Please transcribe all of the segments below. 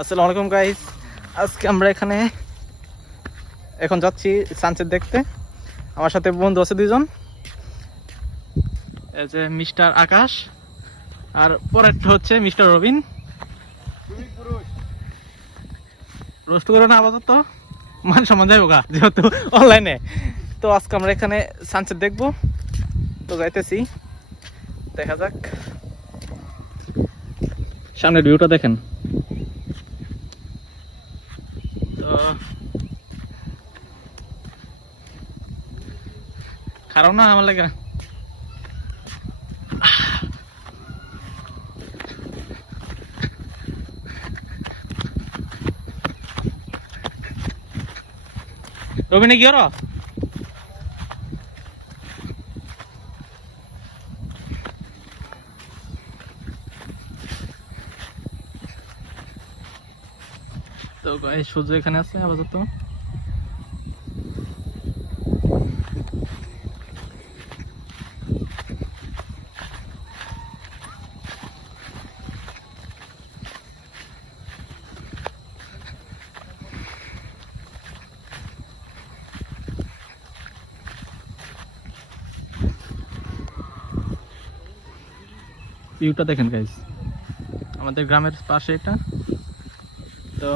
আসসালামু আলাইকুম গাইস, আজকে আমরা এখন যাচ্ছি সানসেট দেখতে। আমার সাথে বন্ধু আছে দুইজন, এই যে মিস্টার আকাশ আর পরেরটা হচ্ছে মিস্টার রবিন। রোস্ট করে না আপাতত, মান সম্মান যাইব গা যেহেতু অনলাইনে। তো আজকে আমরা এখানে সানসেট দেখবো, তো যাইতেছি, দেখা যাক। সামনের ভিউটা দেখেন। তো খারাপ না আমার লাগে। রবিনে কি করো? তো গাইস সূর্য এখানে আছে আপাতত। ভিউটা দেখেন গাইস, আমাদের গ্রামের পাশে এটা। তো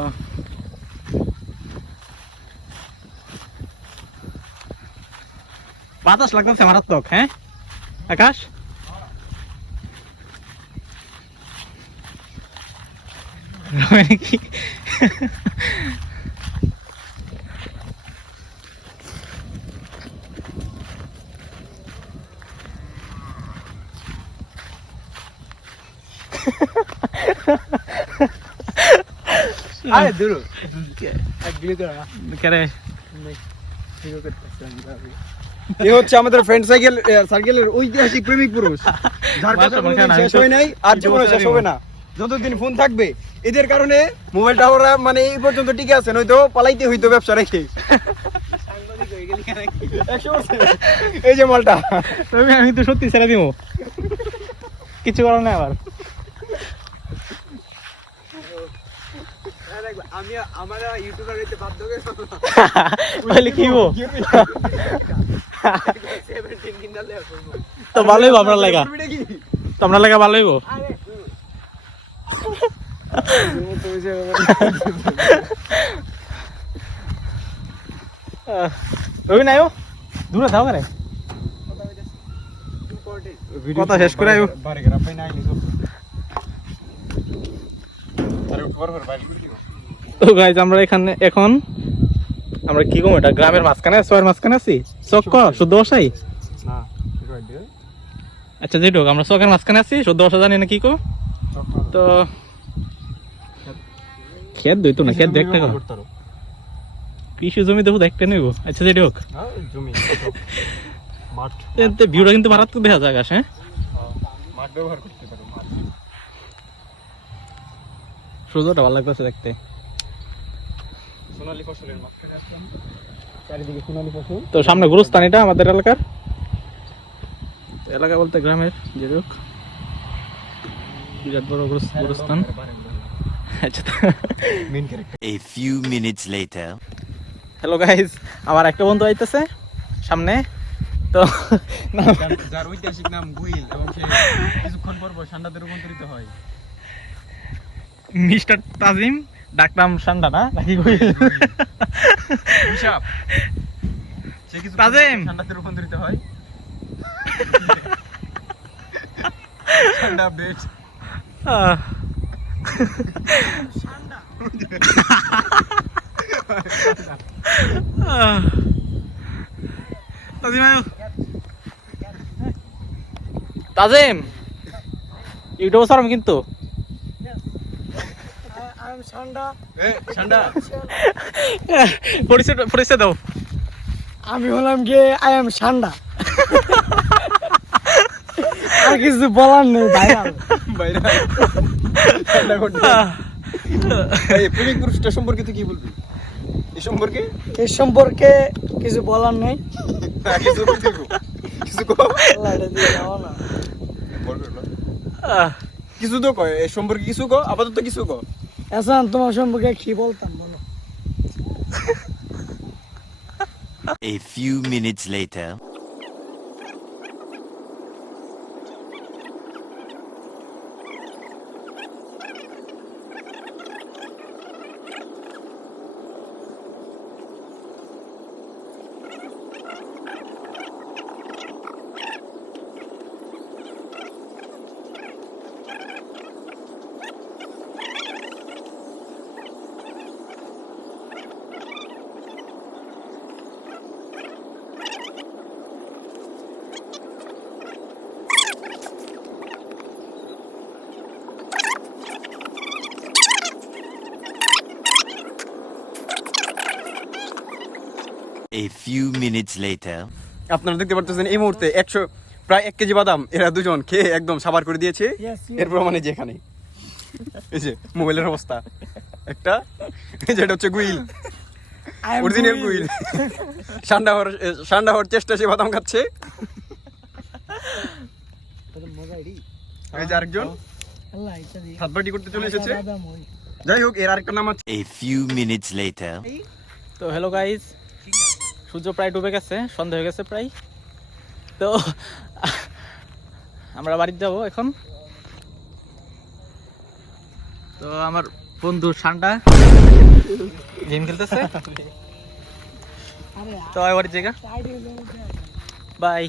বাতাস লাগতেছে মারাত্মক। হ্যাঁ আকাশ, কি আরে দূর করে এ হচ্ছে আমাদের ফ্রেন্ড সার্কেলের ঐতিহাসিক প্রেমিক পুরুষ, যার কথা কোনোদিন শেষ হয় নাই আর জীবনে শেষ হবে না। যতদিন ফোন থাকবে এদের কারণে মোবাইলটা ওরা মানে এই পর্যন্ত টিকে আছে, নয়তো পালাইতে হইতো ব্যবসা রেখে। 100%। এই যে মালটা আমি তো সত্যি ছেড়ে দিব, কিছু করার নাই আবার। আমি আমার ইউটিউবার হইতে বাধ্য হয়েছে বলে কি হবো তো ভালোই আপনার লাগা, তো আপনার লাগা ভালোই হবো। রবি নাই দূরে থাও করে কথা শেষ করে আইও। তো গাইজ আমরা এখানে এখন আমরা কি কম, এটা গ্রামের মাঝখানে শহরের মাঝখানে আছি। চক শুদ্ধ বসাই আচ্ছা যেটুক আমরা চকের মাঝখানে আছি, শুদ্ধ বসা জানি না কি কো। তো খেত দইতো না, খেত দেখতে কৃষি জমি দেখো দেখতে নেব। আচ্ছা যেটি হোক, ভিউটা কিন্তু মারাত্মক দেখা যায় আকাশ। হ্যাঁ সূর্যটা ভালো লাগতেছে দেখতে। তো সামনে গুরুস্থান, এটা আমাদের এলাকার এলাকা বলতে গ্রামের যেটি হোক বিরাট বড় গুরুস্থান। হ্যালো গাইস, আমার একটা বন্ধু আইতেছে সামনে। তো যার ঐতিহাসিক নাম গুইল এবং সে কিছুক্ষণ পর ষান্ডাতে রূপান্তরিত হয়। মিস্টার তাজিম, ডাকনাম ষান্ডা না নাকি গুইল? হিসাব সে কিছু তাজিম ষান্ডাতে রূপান্তরিত হয়। ষান্ডা বেচ তাজিম ইউটিউব সারম কিন্তু পরিচয় দাও। আমি হলাম গিয়ে আই এম সান্ডা। আর কিছু বলার নেই ভাইরাল। এই প্রেমিক পুরুষটা সম্পর্কে তুই কি বলবি? এই সম্পর্কে কিছু বলার নেই। কিছু কিছু তো কয় এই সম্পর্কে কিছু কো, আপাতত কিছু কো। এখন তোমার সম্পর্কে কি বলতাম বলো? A few minutes later. A few minutes later. আপনারা দেখতে পাচ্ছেন এই মুহূর্তে প্রায় 1 কেজি বাদাম এরা দুজন খেয়ে একদম সাবার করে দিয়েছে। Yes, yes. এর প্রমাণে যে এখানে এই যে মোবাইলের অবস্থা একটা, যেটা হচ্ছে গুইল, I am অরিজিনাল doing- গুইল। ঠান্ডা হওয়ার চেষ্টা, সে বাদাম খাচ্ছে। এই যে আরেকজন আল্লাহ, এটা দিয়ে। হাত বাটি করতে চলে এসেছে। বাদাম ওই। যাই হোক, এর আরেকটা নাম আছে A few minutes later. তো হ্যালো গাইজ, সূর্য প্রায় ডুবে গেছে, সন্ধ্যা হয়ে গেছে প্রায়। তো আমরা বাড়িতে যাব এখন। তো আমার বন্ধু ঠান্ডা গেম খেলতেছে, আরে, তো বাড়ির জায়গা side এ যাও, বাই।